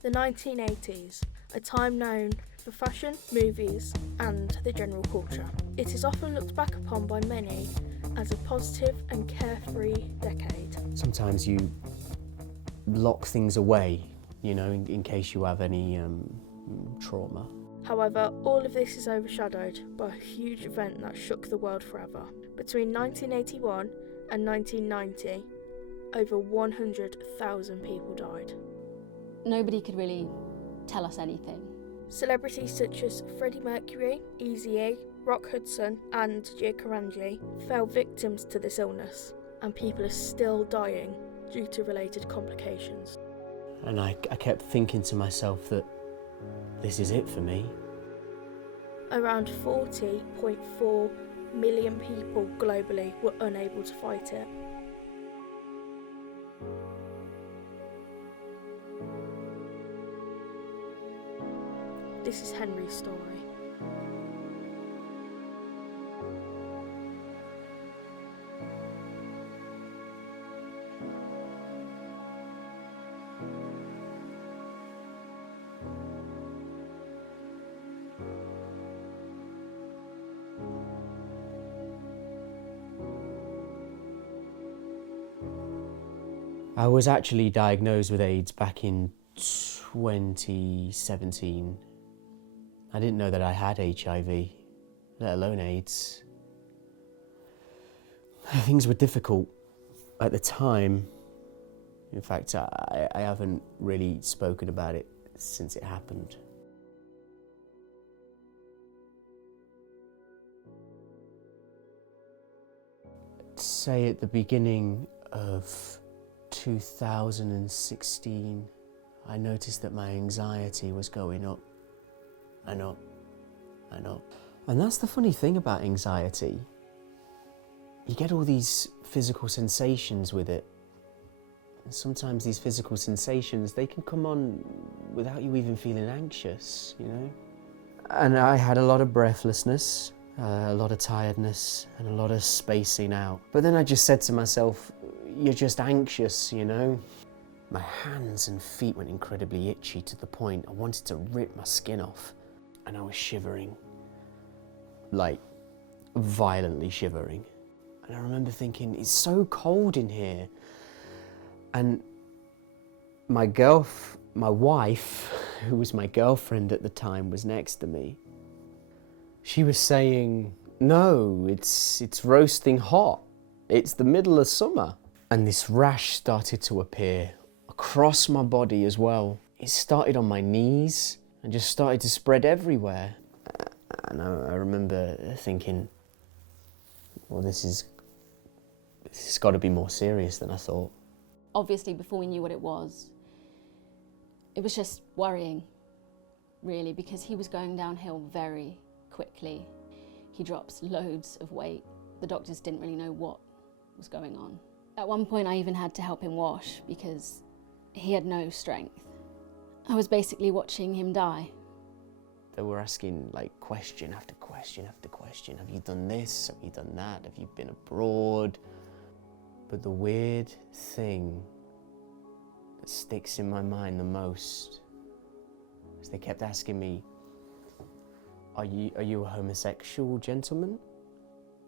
The 1980s, a time known for fashion, movies, and the general culture. It is often looked back upon by many as a positive and carefree decade. Sometimes you lock things away, you know, in case you have any trauma. However, all of this is overshadowed by a huge event that shook the world forever. Between 1981 and 1990, over 100,000 people died. Nobody could really tell us anything. Celebrities such as Freddie Mercury, Eazy-E, Rock Hudson and Gia Karanji fell victims to this illness, and people are still dying due to related complications. And I kept thinking to myself that this is it for me. Around 40.4 million people globally were unable to fight it. This is Henry's story. I was actually diagnosed with AIDS back in 2017. I didn't know that I had HIV, let alone AIDS. Things were difficult at the time. In fact, I haven't really spoken about it since it happened. Say at the beginning of 2016, I noticed that my anxiety was going up and up and up. And that's the funny thing about anxiety. You get all these physical sensations with it. And sometimes these physical sensations, they can come on without you even feeling anxious, you know? And I had a lot of breathlessness, a lot of tiredness, and a lot of spacing out. But then I just said to myself, you're just anxious, you know? My hands and feet went incredibly itchy to the point I wanted to rip my skin off. And I was shivering, like violently shivering. And I remember thinking, it's so cold in here. And my wife, who was my girlfriend at the time, was next to me. She was saying, no, it's roasting hot. It's the middle of summer. And this rash started to appear across my body as well. It started on my knees and just started to spread everywhere. And I remember thinking, well, this has got to be more serious than I thought. Obviously, before we knew what it was just worrying, really, because he was going downhill very quickly. He dropped loads of weight. The doctors didn't really know what was going on. At one point, I even had to help him wash because he had no strength. I was basically watching him die. They were asking like question after question after question. Have you done this? Have you done that? Have you been abroad? But the weird thing that sticks in my mind the most is they kept asking me, are you a homosexual gentleman?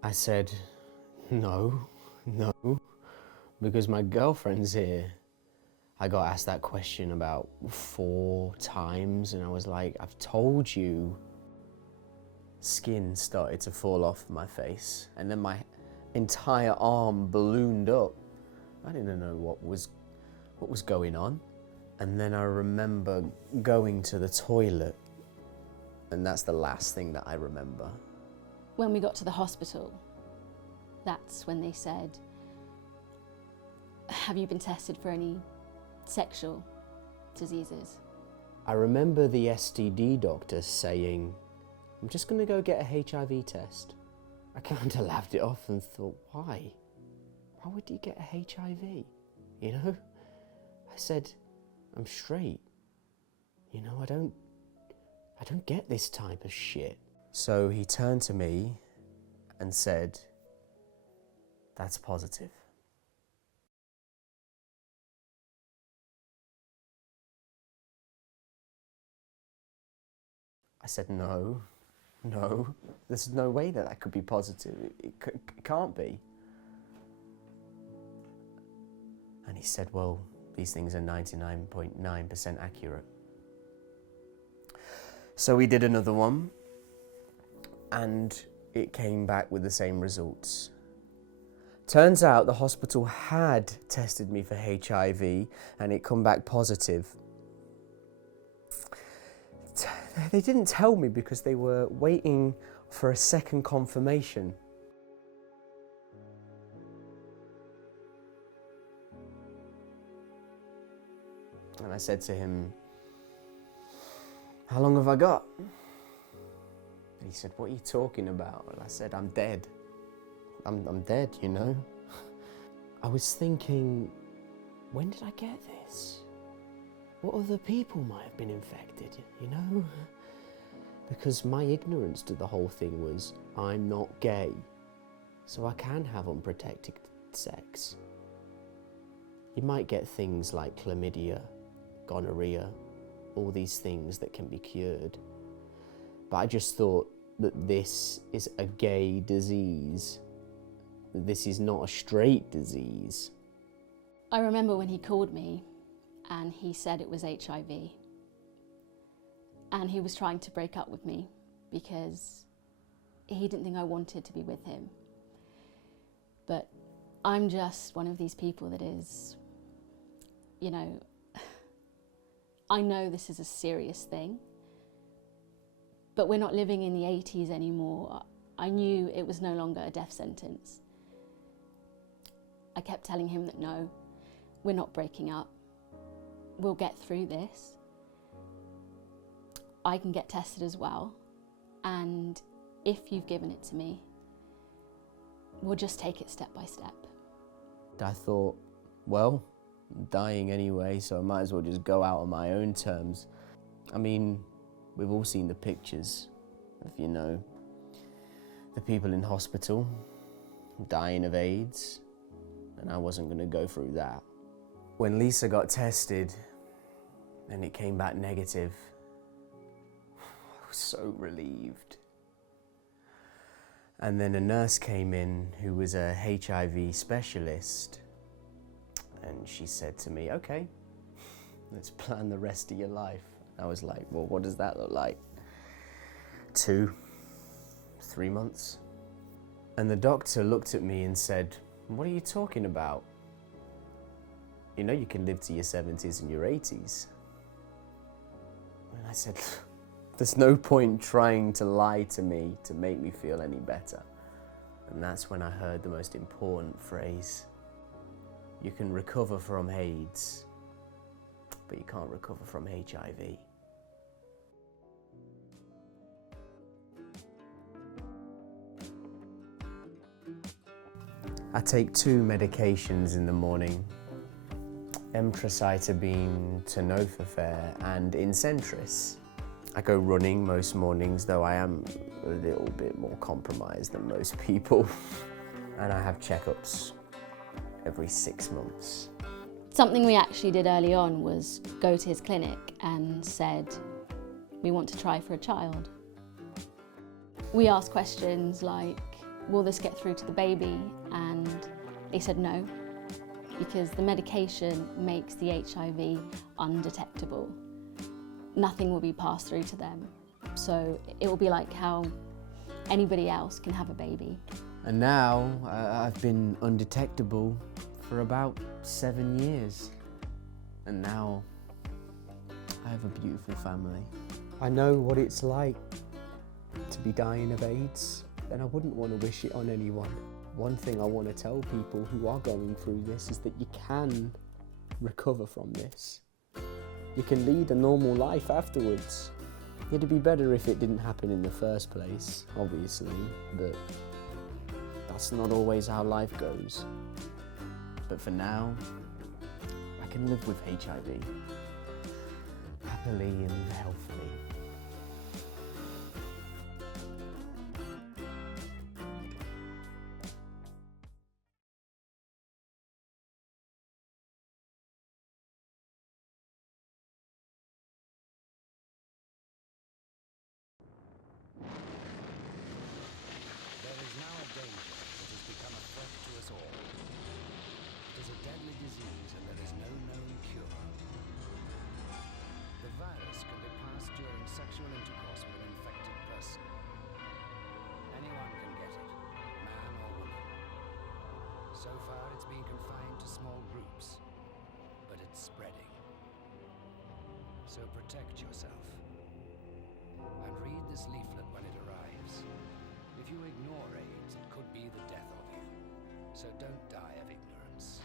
I said, no, because my girlfriend's here. I got asked that question about 4 times and I was like, I've told you. Skin started to fall off my face and then my entire arm ballooned up. I didn't know what was going on. And then I remember going to the toilet, and that's the last thing that I remember. When we got to the hospital, that's when they said, have you been tested for any sexual diseases? I remember the STD doctor saying, I'm just going to go get a HIV test. I kind of laughed it off and thought, why? Why would you get a HIV? You know? I said, I'm straight. You know, I don't get this type of shit. So he turned to me and said, that's positive. I said, no, there's no way that could be positive. It can't be. And he said, well, these things are 99.9% accurate. So we did another one, and it came back with the same results. Turns out the hospital had tested me for HIV and it come back positive. They didn't tell me because they were waiting for a second confirmation. And I said to him, how long have I got? And he said, what are you talking about? And I said, I'm dead. I'm dead, you know? I was thinking, when did I get this? What other people might have been infected, you know? Because my ignorance to the whole thing was, I'm not gay, so I can have unprotected sex. You might get things like chlamydia, gonorrhea, all these things that can be cured. But I just thought that this is a gay disease. This is not a straight disease. I remember when he called me and he said it was HIV. And he was trying to break up with me because he didn't think I wanted to be with him. But I'm just one of these people that is, you know, I know this is a serious thing, but we're not living in the 80s anymore. I knew it was no longer a death sentence. I kept telling him that no, we're not breaking up. We'll get through this. I can get tested as well. And if you've given it to me, we'll just take it step by step. I thought, well, I'm dying anyway, so I might as well just go out on my own terms. I mean, we've all seen the pictures of, you know, the people in hospital dying of AIDS, and I wasn't going to go through that. When Lisa got tested and it came back negative, I was so relieved. And then a nurse came in who was a HIV specialist, and she said to me, okay, let's plan the rest of your life. I was like, well, what does that look like? 2, 3 months. And the doctor looked at me and said, what are you talking about? You know you can live to your 70s and your 80s. And I said, there's no point trying to lie to me to make me feel any better. And that's when I heard the most important phrase. You can recover from AIDS, but you can't recover from HIV. I take 2 medications in the morning, emtricitabine, tenofovir and Incentris. I go running most mornings, though I am a little bit more compromised than most people. And I have checkups every 6 months. Something we actually did early on was go to his clinic and said, we want to try for a child. We asked questions like, will this get through to the baby? And they said no, because the medication makes the HIV undetectable. Nothing will be passed through to them. So it will be like how anybody else can have a baby. And now I've been undetectable for about 7 years. And now I have a beautiful family. I know what it's like to be dying of AIDS, and I wouldn't want to wish it on anyone. One thing I want to tell people who are going through this is that you can recover from this. You can lead a normal life afterwards. It'd be better if it didn't happen in the first place, obviously, but that's not always how life goes. But for now, I can live with HIV, happily and healthily. So far, it's been confined to small groups, but it's spreading. So protect yourself. And read this leaflet when it arrives. If you ignore AIDS, it could be the death of you. So don't die of ignorance.